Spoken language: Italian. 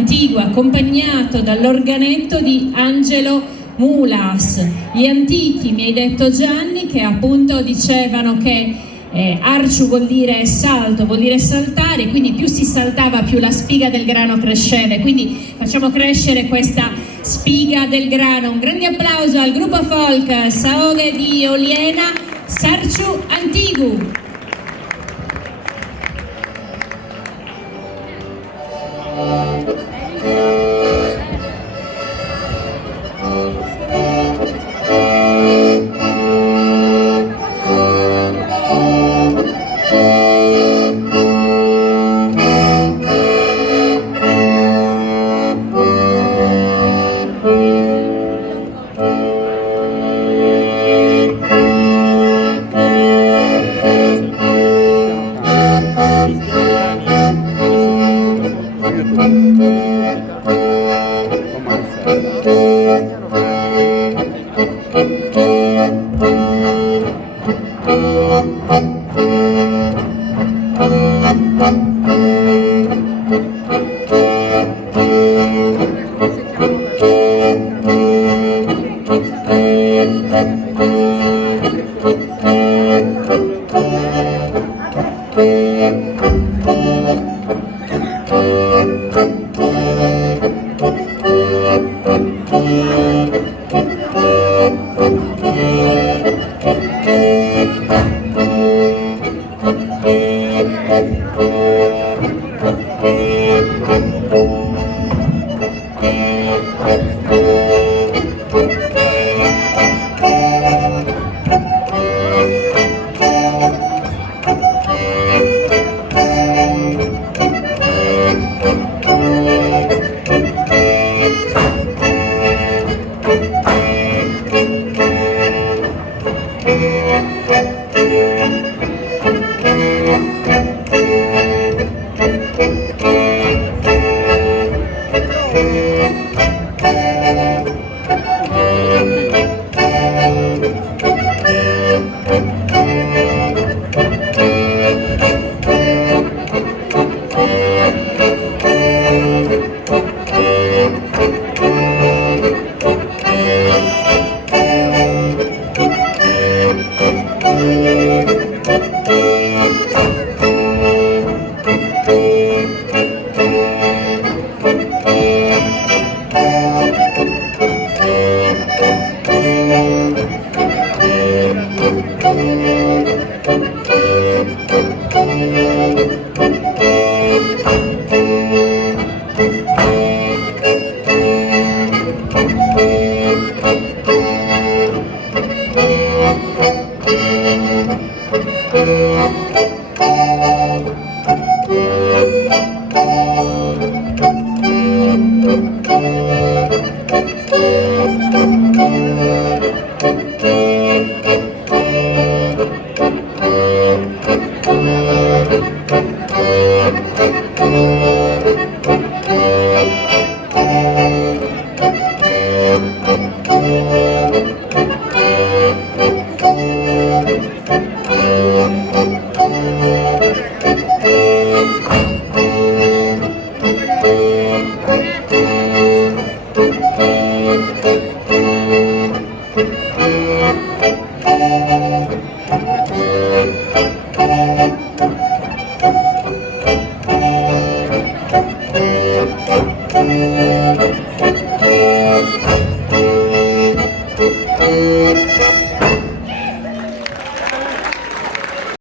Antigua, accompagnato dall'organetto di Angelo Mulas. Gli antichi, mi hai detto Gianni, che appunto dicevano che arciu vuol dire salto, vuol dire saltare, quindi più si saltava più la spiga del grano cresceva, quindi facciamo crescere questa spiga del grano. Un grande applauso al gruppo folk Saoghe di Oliena, Sarciu Antigu.